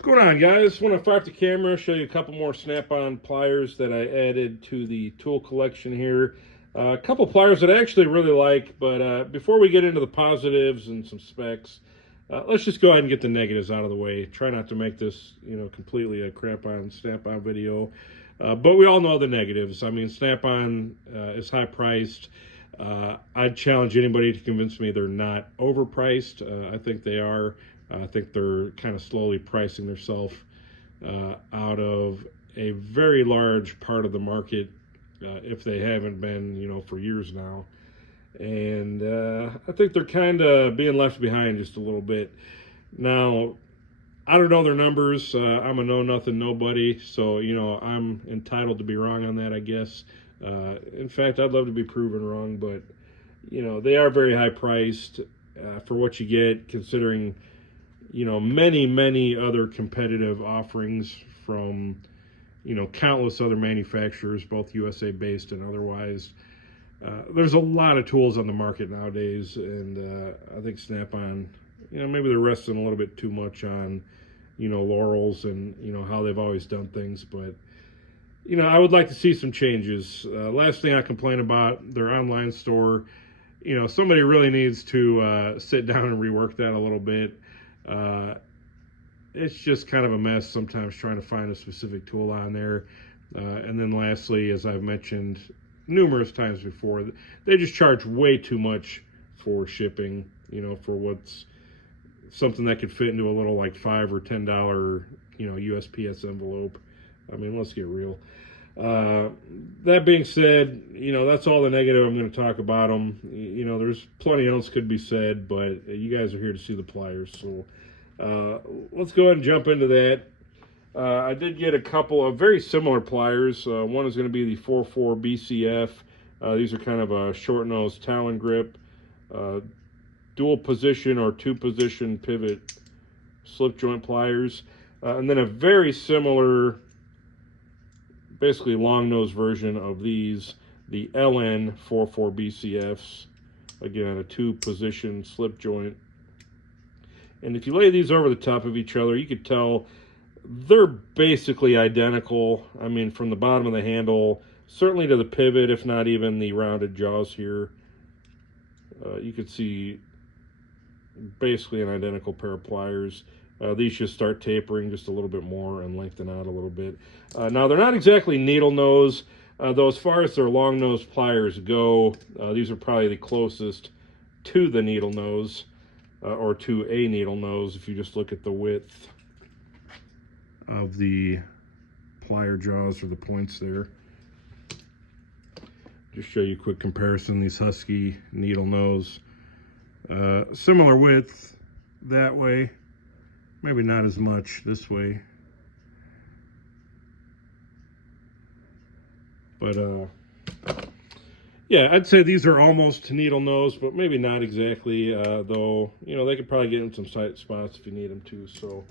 What's going on, guys? Want to fire up the camera, show you a couple more snap-on pliers that I added to the tool collection here. A couple pliers that I actually really like, but before we get into the positives and some specs, let's just go ahead and get the negatives out of the way. Try not to make this, completely a crap-on, snap-on video. But we all know the negatives. I mean, snap-on is high-priced. I'd challenge anybody to convince me they're not overpriced. I think they are. I think they're kind of slowly pricing themselves out of a very large part of the market, if they haven't been, for years now. And I think they're kind of being left behind just a little bit. Now, I don't know their numbers. I'm a know-nothing nobody, so, I'm entitled to be wrong on that, I guess. In fact, I'd love to be proven wrong, but, they are very high-priced for what you get, considering many other competitive offerings from, countless other manufacturers, both USA based and otherwise. There's a lot of tools on the market nowadays, and I think Snap-on, maybe they're resting a little bit too much on, laurels and, how they've always done things. But, I would like to see some changes. Last thing I complain about, their online store, somebody really needs to sit down and rework that a little bit. It's just kind of a mess sometimes trying to find a specific tool on there. And then lastly, as I've mentioned numerous times before, they just charge way too much for shipping, for what's something that could fit into a little like $5 or $10, USPS envelope. I mean, let's get real. That being said, that's all the negative I'm going to talk about them. There's plenty else could be said, but you guys are here to see the pliers. So let's go ahead and jump into that. I did get a couple of very similar pliers. One is going to be the 44 BCF. These are kind of a short nose Talon grip, dual position or two position pivot slip joint pliers. And then a very similar, basically long nose version of these, the LN 44 BCFs. Again, a two position slip joint. And if you lay these over the top of each other, you could tell they're basically identical. I mean, from the bottom of the handle, certainly to the pivot, if not even the rounded jaws here. You could see basically an identical pair of pliers. These just start tapering just a little bit more and lengthen out a little bit. Now, they're not exactly needle nose, though as far as their long nose pliers go, these are probably the closest to the needle nose, or to a needle nose if you just look at the width of the plier jaws or the points there. Just show you a quick comparison. These Husky needle nose, similar width that way, maybe not as much this way, but yeah, I'd say these are almost needle nose, but maybe not exactly, though, they could probably get in some tight spots if you need them to. So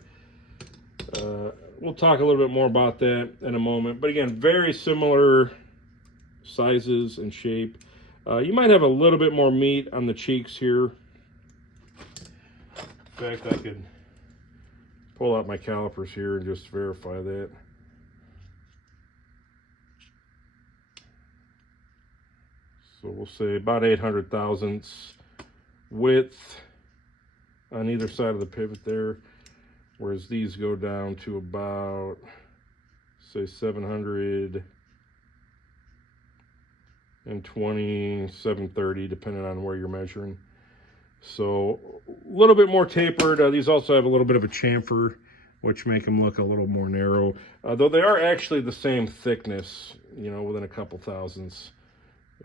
we'll talk a little bit more about that in a moment. But again, very similar sizes and shape. You might have a little bit more meat on the cheeks here. In fact, I could pull out my calipers here and just verify that. So we'll say about 800 thousandths width on either side of the pivot there, whereas these go down to about, say, 720, 730, depending on where you're measuring. So a little bit more tapered. These also have a little bit of a chamfer, which make them look a little more narrow, though they are actually the same thickness, within a couple thousandths.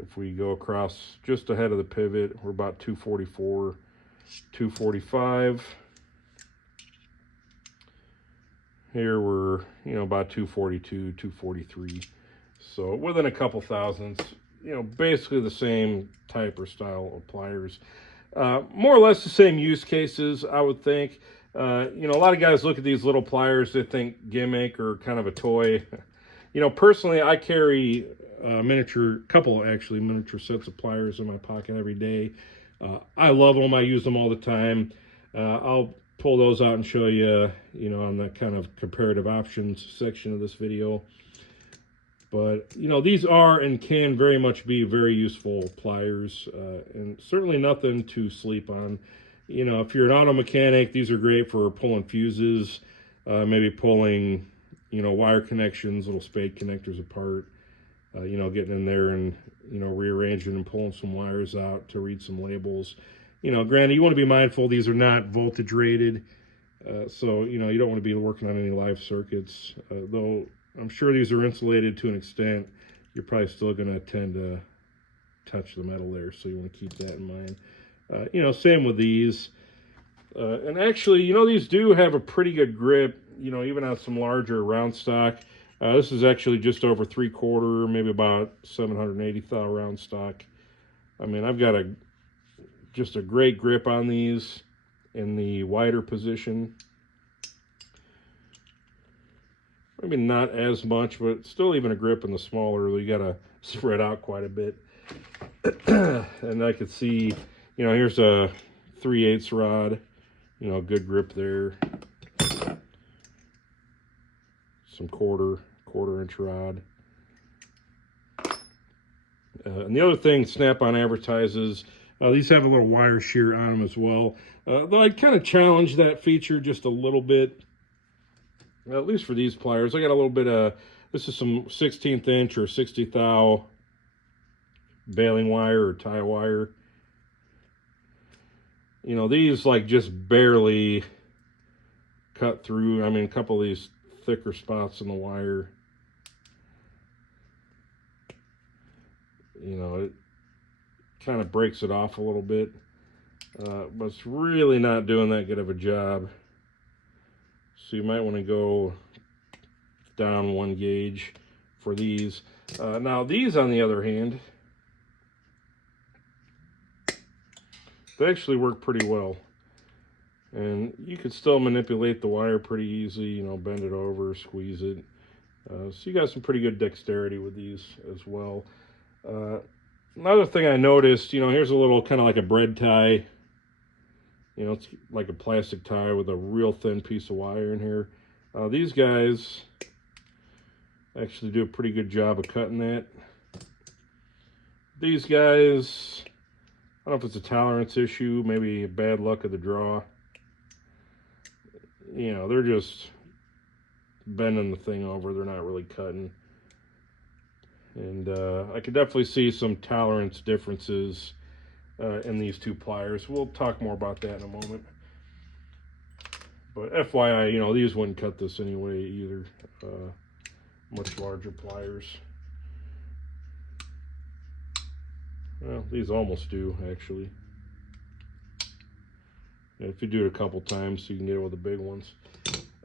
If we go across just ahead of the pivot, we're about 244, 245. Here we're, about 242, 243. So within a couple thousandths, basically the same type or style of pliers. More or less the same use cases, I would think. A lot of guys look at these little pliers, they think gimmick or kind of a toy. Personally, I carry miniature sets of pliers in my pocket every day. I love them. I use them all the time. I'll pull those out and show you, you know, on the kind of comparative options section of this video. But, you know, these are and can very much be very useful pliers, and certainly nothing to sleep on. You know, if you're an auto mechanic, these are great for pulling fuses, maybe pulling, you know, wire connections, little spade connectors apart, you know, getting in there and, you know, rearranging and pulling some wires out to read some labels. You know, granted, you want to be mindful these are not voltage rated, so, you know, you don't want to be working on any live circuits, though I'm sure these are insulated to an extent. You're probably still going to tend to touch the metal there, so you want to keep that in mind. You know, same with these. And actually, you know, these do have a pretty good grip, you know, even on some larger round stock. This is actually just over 3/4, maybe about 780 thou round stock. I mean, I've got just a great grip on these in the wider position. Maybe not as much, but still even a grip in the smaller. You got to spread out quite a bit. And I could see, you know, here's a 3/8 rod, you know, good grip there. Some quarter-inch rod. And the other thing Snap-on advertises, these have a little wire shear on them as well. Though I'd kind of challenge that feature just a little bit. At least for these pliers, I got a little bit of, this is some 16th inch or 60 thou baling wire or tie wire. You know, these like just barely cut through. I mean, a couple of these thicker spots in the wire. You know, it kind of breaks it off a little bit. But it's really not doing that good of a job. So you might want to go down 1 gauge for these. Now these, on the other hand, they actually work pretty well. And you could still manipulate the wire pretty easy, you know, bend it over, squeeze it. So you got some pretty good dexterity with these as well. Another thing I noticed, you know, here's a little kind of like a bread tie. You know, it's like a plastic tie with a real thin piece of wire in here. These guys actually do a pretty good job of cutting that. These guys, I don't know if it's a tolerance issue, maybe bad luck of the draw. You know, they're just bending the thing over. They're not really cutting. And I could definitely see some tolerance differences in these two pliers. We'll talk more about that in a moment. But FYI, you know, these wouldn't cut this anyway either. Much larger pliers. Well, these almost do, actually. And if you do it a couple times, you can get it with the big ones.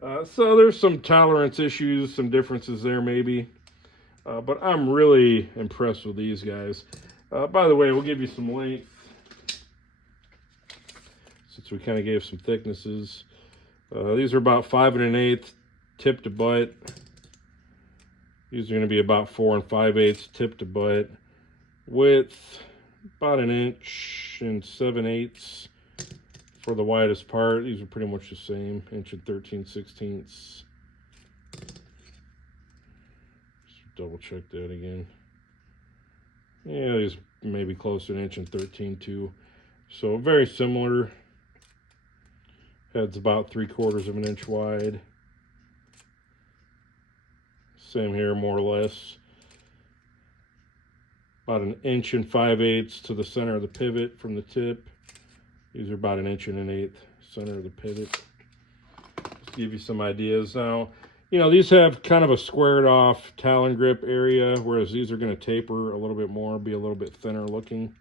So there's some tolerance issues, some differences there maybe. But I'm really impressed with these guys. By the way, we'll give you some length, since we kind of gave some thicknesses. These are about 5 1/8 tip to butt. These are going to be about 4 5/8 tip to butt. Width, about 1 inch and 7/8 for the widest part. These are pretty much the same, 1 inch and 13/16. Double check that again. Yeah, these maybe close to 1 inch and 13 too. So very similar. Head's about 3/4 of an inch wide. Same here, more or less. About 1 inch and 5/8 to the center of the pivot from the tip. These are about 1 inch and 1/8 center of the pivot. Just give you some ideas. Now, you know, these have kind of a squared off talon grip area, whereas these are going to taper a little bit more, be a little bit thinner looking.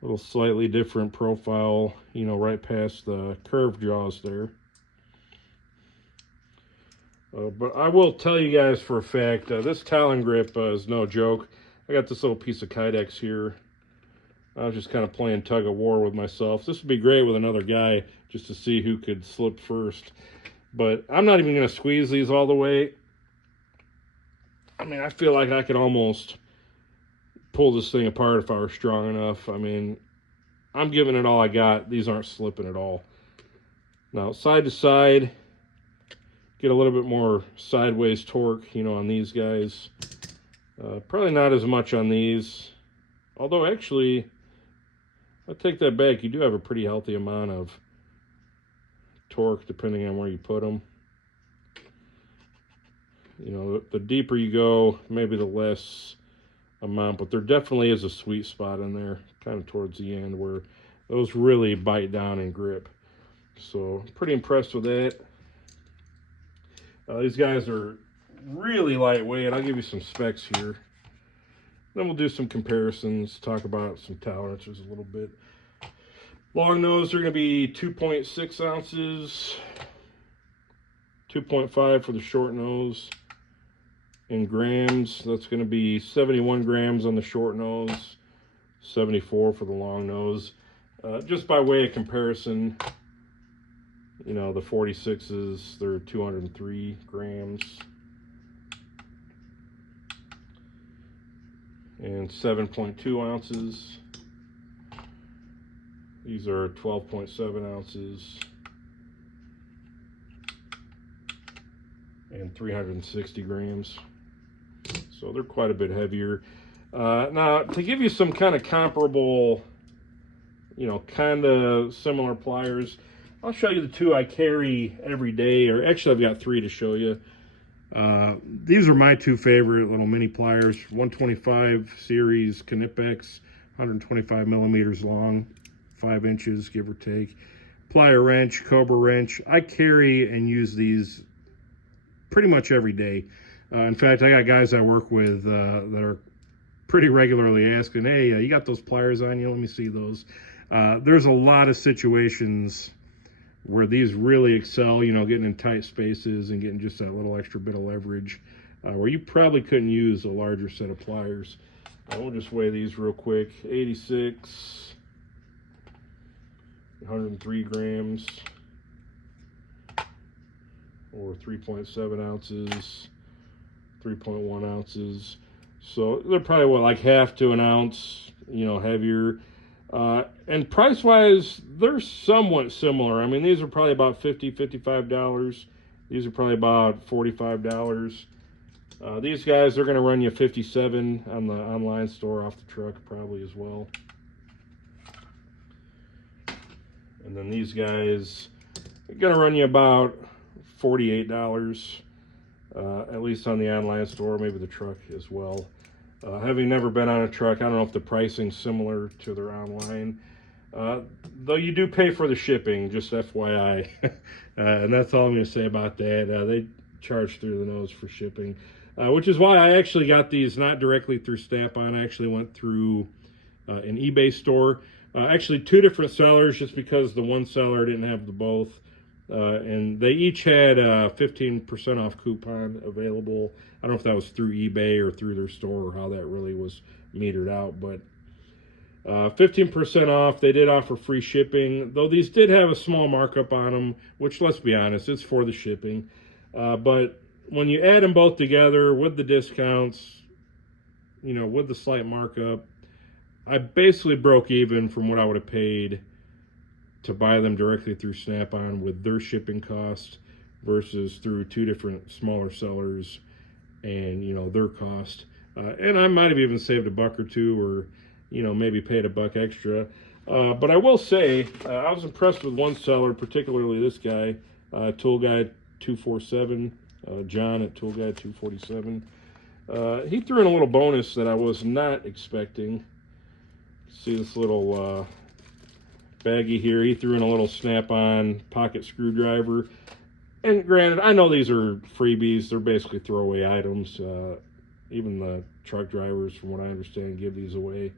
A little slightly different profile, you know, right past the curved jaws there. But I will tell you guys for a fact, this talon grip is no joke. I got this little piece of Kydex here. I was just kind of playing tug of war with myself. This would be great with another guy, just to see who could slip first. But I'm not even going to squeeze these all the way. I mean, I feel like I could almost pull this thing apart if I were strong enough. I mean, I'm giving it all I got. These aren't slipping at all. Now, side to side, get a little bit more sideways torque, you know, on these guys. Probably not as much on these. Although, actually, I take that back. You do have a pretty healthy amount of torque depending on where you put them. You know, the deeper you go, maybe the less amount, but there definitely is a sweet spot in there, kind of towards the end, where those really bite down and grip. So, pretty impressed with that. These guys are really lightweight. I'll give you some specs here. Then we'll do some comparisons, talk about some tolerances a little bit. Long nose are going to be 2.6 ounces, 2.5 for the short nose. In grams, that's going to be 71 grams on the short nose, 74 for the long nose. Just by way of comparison, you know, the 46s, they're 203 grams. And 7.2 ounces. These are 12.7 ounces. And 360 grams. So they're quite a bit heavier. Now, to give you some kind of comparable, you know, kind of similar pliers, I'll show you the two I carry every day, or actually I've got three to show you. These are my two favorite little mini pliers, 125 series Knipex, 125 millimeters long, 5 inches, give or take. Plier wrench, Cobra wrench. I carry and use these pretty much every day. In fact, I got guys I work with that are pretty regularly asking, hey, you got those pliers on you? Let me see those. There's a lot of situations where these really excel, you know, getting in tight spaces and getting just that little extra bit of leverage, where you probably couldn't use a larger set of pliers. We'll just weigh these real quick. 86, 103 grams, or 3.7 ounces, 3.1 ounces. So they're probably, what, like half to an ounce, you know, heavier. And price-wise, they're somewhat similar. I mean, these are probably about $50, $55. These are probably about $45. These guys, they're going to run you $57 on the online store off the truck probably as well. And then these guys are going to run you about $48, at least on the online store, maybe the truck as well. Having never been on a truck, I don't know if the pricing's similar to their online. Though you do pay for the shipping, just FYI. And that's all I'm going to say about that. They charge through the nose for shipping, which is why I actually got these not directly through Snap-on. I actually went through an eBay store. Actually, two different sellers, just because the one seller didn't have the both. And they each had a 15% off coupon available. I don't know if that was through eBay or through their store or how that really was metered out, but 15% off. They did offer free shipping, though these did have a small markup on them, which, let's be honest, it's for the shipping. But when you add them both together with the discounts, you know, with the slight markup, I basically broke even from what I would have paid to buy them directly through Snap-on with their shipping cost versus through two different smaller sellers and, you know, their cost. And I might have even saved $1 or $2, or, you know, maybe paid $1 extra. But I will say, I was impressed with one seller, particularly this guy, Tool Guy 247, John at Tool Guy 247. He threw in a little bonus that I was not expecting. See this little baggie here. He threw in a little Snap-on pocket screwdriver. And granted, I know these are freebies. They're basically throwaway items. Even the truck drivers, from what I understand, give these away.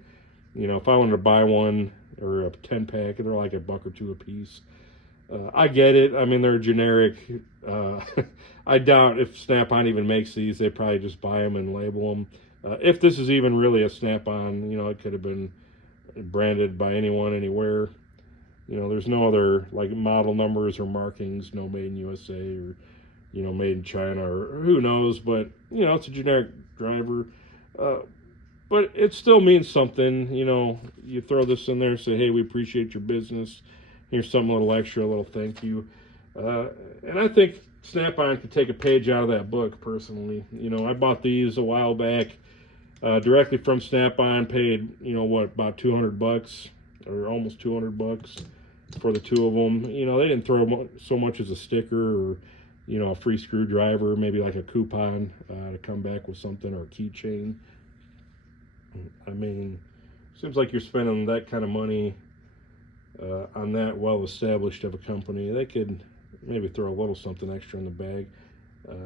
You know, if I wanted to buy one or a 10-pack, they're like $1 or $2 a piece. I get it. I mean, they're generic. I doubt if Snap-on even makes these. They probably just buy them and label them. If this is even really a Snap-on, you know, it could have been branded by anyone, anywhere. You know, there's no other, like, model numbers or markings, no made in USA or, you know, made in China or who knows. But, you know, it's a generic driver. but it still means something. You know, you throw this in there, say, hey, we appreciate your business. Here's some little extra, a little thank you. And I think Snap-on could take a page out of that book, personally. You know, I bought these a while back directly from Snap-on, paid, you know, what, about $200 or almost $200 for the two of them. You know, they didn't throw so much as a sticker or, you know, a free screwdriver, maybe like a coupon to come back with something, or a keychain. I mean, seems like you're spending that kind of money on that well-established of a company. They could maybe throw a little something extra in the bag,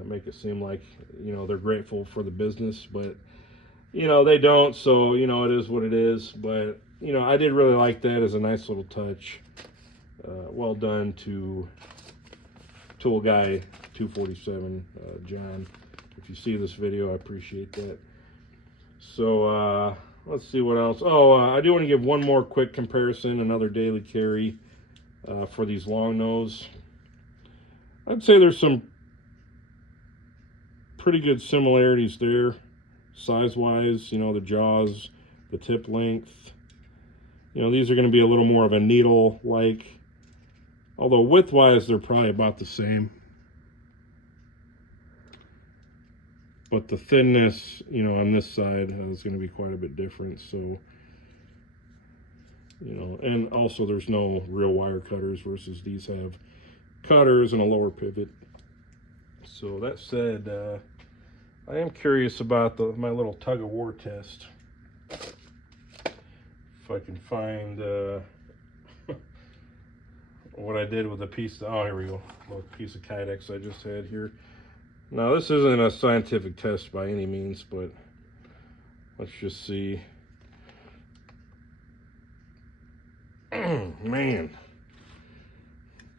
make it seem like, you know, they're grateful for the business, but, you know, they don't, so, you know, it is what it is. But, you know, I did really like that as a nice little touch. Well done to Tool Guy 247, John. If you see this video, I appreciate that. So, let's see what else. Oh, I do want to give one more quick comparison, another daily carry for these long nose. I'd say there's some pretty good similarities there, size-wise. You know, the jaws, the tip length. You know, these are going to be a little more of a needle-like, although width-wise, they're probably about the same. But the thinness, you know, on this side is going to be quite a bit different. So, you know, and also there's no real wire cutters versus these have cutters and a lower pivot. So that said, I am curious about my little tug-of-war test. If I can find what I did with a piece of, oh, here we go, a little piece of Kydex I just had here. Now, this isn't a scientific test by any means, but let's just see. Man,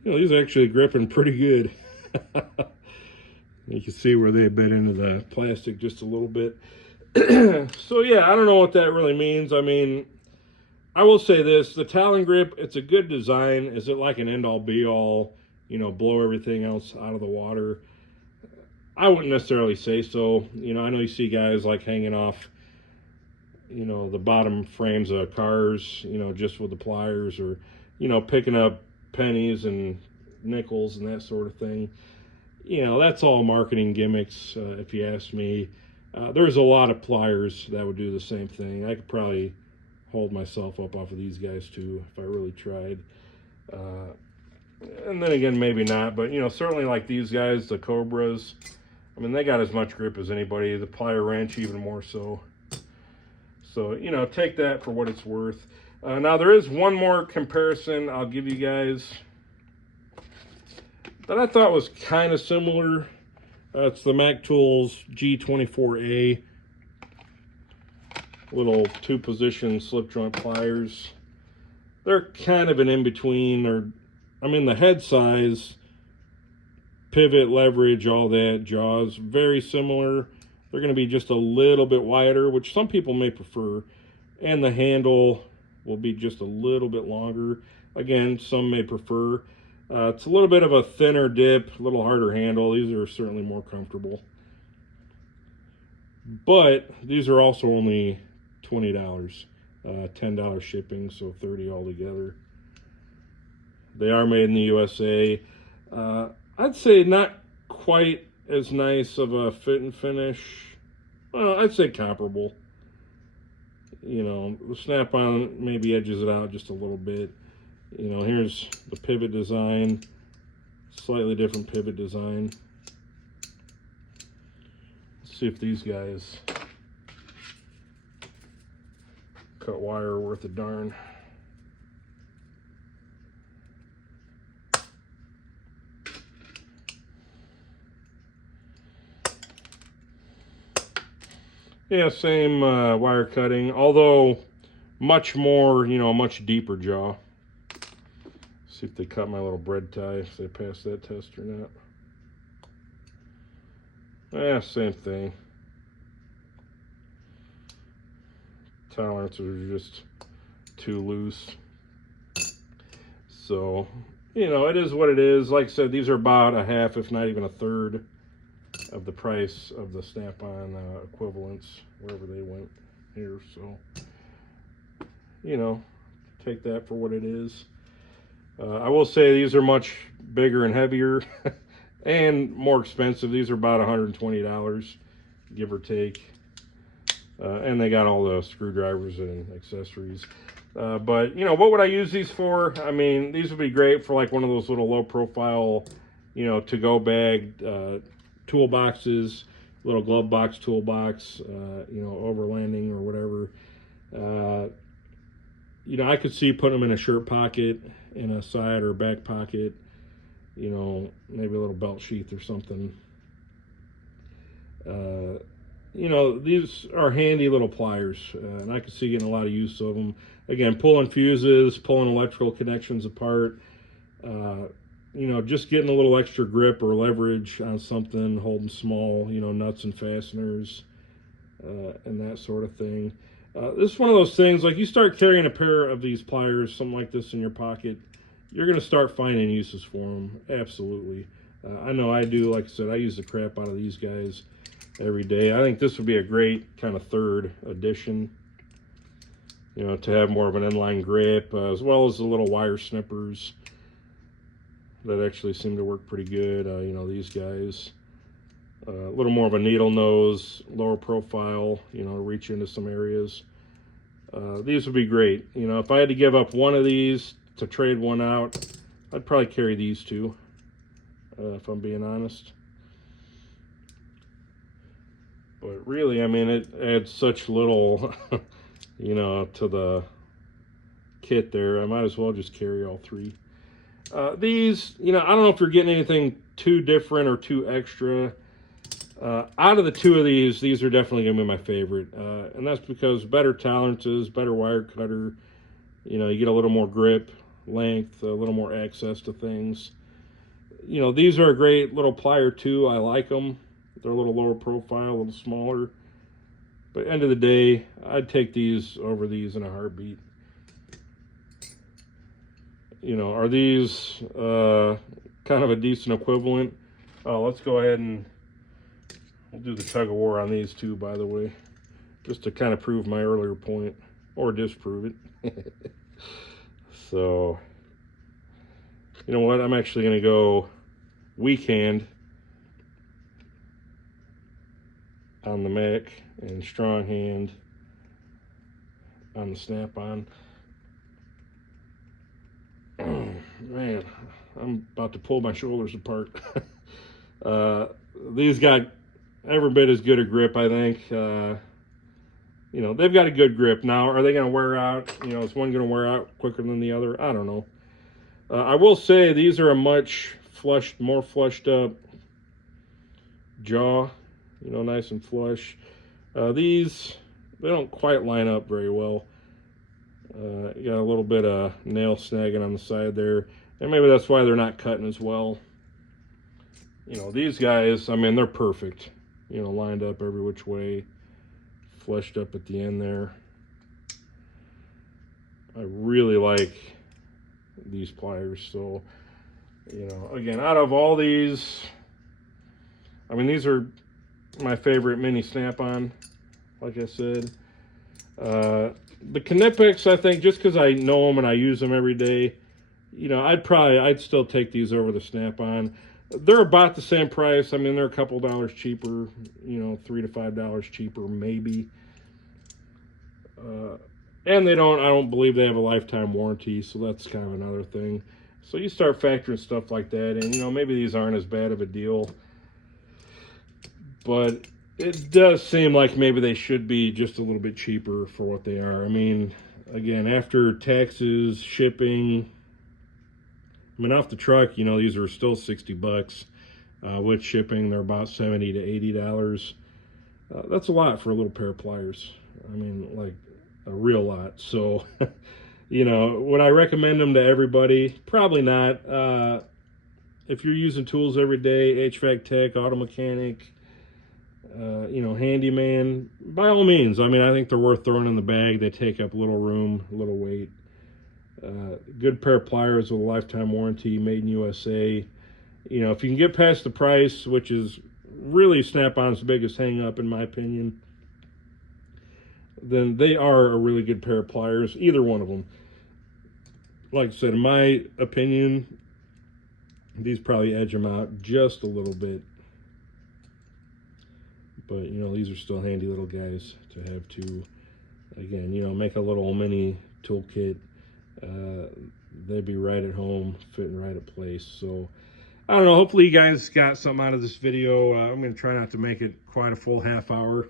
you know, these are actually gripping pretty good. You can see where they bit into the plastic just a little bit. So yeah, I don't know what that really means. I mean, I will say this, the Talon grip, it's a good design. Is it like an end-all be-all, you know, blow everything else out of the water? I wouldn't necessarily say so. You know, I know you see guys like hanging off, you know, the bottom frames of cars, you know, just with the pliers, or, you know, picking up pennies and nickels and that sort of thing. You know, that's all marketing gimmicks, if you ask me. There's a lot of pliers that would do the same thing. I could probably hold myself up off of these guys too if I really tried. And then again, maybe not, but, you know, certainly like these guys, the Cobras, I mean, they got as much grip as anybody. The plier wrench even more so. So, you know, take that for what it's worth. Now, there is one more comparison I'll give you guys that I thought was kind of similar. It's the Mac Tools G24A. Little two-position slip joint pliers. They're kind of an in-between. I mean, the head size, pivot, leverage, all that, jaws, very similar. They're going to be just a little bit wider, which some people may prefer. And the handle will be just a little bit longer. Again, some may prefer. It's a little bit of a thinner dip, a little harder handle. These are certainly more comfortable. But these are also only $20. $10 shipping, so $30 altogether. They are made in the USA. I'd say not quite as nice of a fit and finish. Well, I'd say comparable. You know, the Snap-on maybe edges it out just a little bit. You know, here's the pivot design, slightly different pivot design. Let's see if these guys cut wire worth a darn. Yeah, same wire cutting, although much more, you know, much deeper jaw. See if they cut my little bread tie, if they pass that test or not. Yeah, same thing. Tolerances are just too loose. So, you know, it is what it is. Like I said, these are about a half, if not even a third, of the price of the Snap-on equivalents, wherever they went. here. So, you know, take that for what it is. I will say these are much bigger and heavier and more expensive. These are about $120, give or take. And they got all the screwdrivers and accessories. But, you know, what would I use these for? I mean, these would be great for like one of those little low profile, you know, to-go bag toolboxes, little glove box toolbox, you know, overlanding or whatever. You know, I could see putting them in a shirt pocket, in a side or back pocket, you know, maybe a little belt sheath or something. You know, these are handy little pliers, and I could see getting a lot of use of them. Again, pulling fuses, pulling electrical connections apart, you know, just getting a little extra grip or leverage on something, holding small, you know, nuts and fasteners, and that sort of thing. This is one of those things, like you start carrying a pair of these pliers, something like this in your pocket, you're going to start finding uses for them, absolutely. I know I do. Like I said, I use the crap out of these guys every day. I think this would be a great kind of third addition, you know, to have more of an inline grip, as well as the little wire snippers that actually seem to work pretty good. You know, these guys, a little more of a needle nose, lower profile, you know, reach into some areas. These would be great. You know, if I had to give up one of these to trade one out, I'd probably carry these two, if I'm being honest. But really, I mean, it adds such little, you know, to the kit there. I might as well just carry all three. These, you know, I don't know if you're getting anything too different or too extra. Out of the two of these are definitely going to be my favorite. And that's because better tolerances, better wire cutter. You know, you get a little more grip, length, a little more access to things. You know, these are a great little plier too. I like them. They're a little lower profile, a little smaller. But end of the day, I'd take these over these in a heartbeat. You know, are these kind of a decent equivalent? Oh, let's go ahead and we'll do the tug of war on these two, by the way, just to kind of prove my earlier point, or disprove it. So, you know what? I'm actually going to go weak hand on the Mac and strong hand on the Snap-on. Man, I'm about to pull my shoulders apart. These got every bit as good a grip, I think. You know, they've got a good grip. Now, are they going to wear out? You know, is one going to wear out quicker than the other? I don't know. I will say these are a much more flushed up jaw. You know, nice and flush. These, they don't quite line up very well. You got a little bit of nail snagging on the side there. And maybe that's why they're not cutting as well. You know, these guys, I mean, they're perfect. You know, lined up every which way. Fleshed up at the end there. I really like these pliers. So, you know, again, out of all these, I mean, these are my favorite mini Snap-on, like I said. The Knipex, I think, just because I know them and I use them every day, you know, I'd still take these over the Snap-on. They're about the same price. I mean, they're a couple dollars cheaper, you know, $3 to $5 cheaper, maybe. And I don't believe they have a lifetime warranty, so that's kind of another thing. So you start factoring stuff like that, and, you know, maybe these aren't as bad of a deal. But it does seem like maybe they should be just a little bit cheaper for what they are. I mean, again, after taxes, shipping, I mean, off the truck, you know, these are still $60. With shipping, they're about $70 to $80. That's a lot for a little pair of pliers. I mean, like a real lot. So, you know, would I recommend them to everybody? Probably not. If you're using tools every day, HVAC tech, auto mechanic, you know, handyman, by all means. I mean, I think they're worth throwing in the bag. They take up little room, little weight. Good pair of pliers with a lifetime warranty, made in USA. You know, if you can get past the price, which is really Snap-on's biggest hang up in my opinion, then they are a really good pair of pliers, either one of them. Like I said, in my opinion, these probably edge them out just a little bit. But, you know, these are still handy little guys to have to, again, you know, make a little mini toolkit. They'd be right at home, fitting right at place. So, I don't know. Hopefully you guys got something out of this video. I'm going to try not to make it quite a full half hour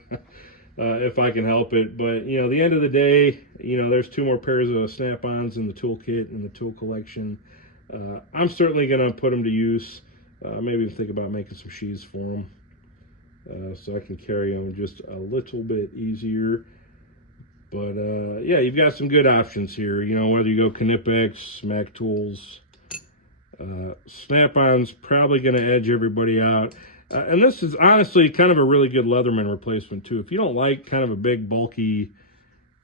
if I can help it. But, you know, at the end of the day, you know, there's 2 more pairs of snap-ons in the toolkit and the tool collection. I'm certainly going to put them to use. Maybe think about making some sheaths for them. So I can carry them just a little bit easier. But yeah, you've got some good options here. You know, whether you go Knipex, Mac Tools, Snap-on's probably going to edge everybody out. And this is honestly kind of a really good Leatherman replacement too. If you don't like kind of a big, bulky,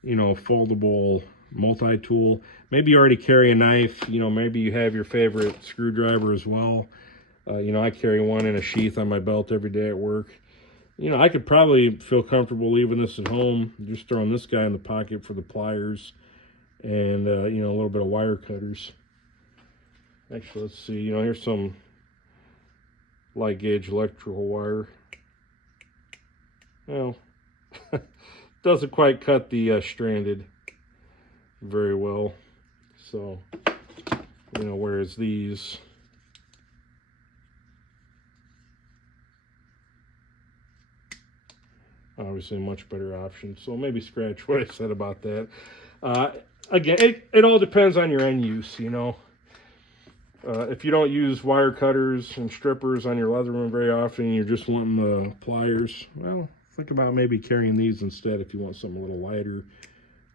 you know, foldable multi-tool, maybe you already carry a knife. You know, maybe you have your favorite screwdriver as well. You know, I carry one in a sheath on my belt every day at work. You know, I could probably feel comfortable leaving this at home, just throwing this guy in the pocket for the pliers and, you know, a little bit of wire cutters. Actually, let's see. You know, here's some light gauge electrical wire. Well, doesn't quite cut the stranded very well. So, you know, whereas these... obviously a much better option. So maybe scratch what I said about that. Again, it all depends on your end use, you know. If you don't use wire cutters and strippers on your Leatherman very often, you're just wanting the pliers, well, think about maybe carrying these instead if you want something a little lighter,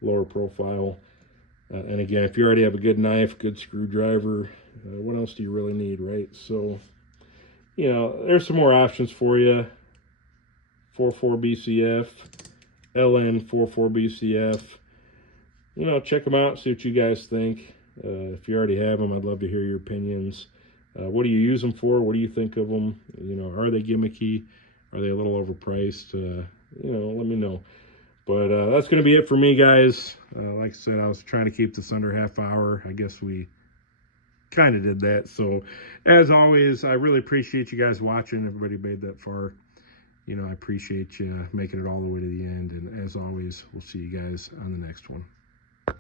lower profile. And again, if you already have a good knife, good screwdriver, what else do you really need, right? So, you know, there's some more options for you. 44 BCF, LN 44 BCF. You know, check them out, see what you guys think. If you already have them, I'd love to hear your opinions. What do you use them for? What do you think of them? You know, are they gimmicky? Are they a little overpriced? You know, let me know. But that's going to be it for me, guys. Like I said, I was trying to keep this under half hour. I guess we kind of did that. So, as always, I really appreciate you guys watching. Everybody made that far. You know, I appreciate you making it all the way to the end. And as always, we'll see you guys on the next one.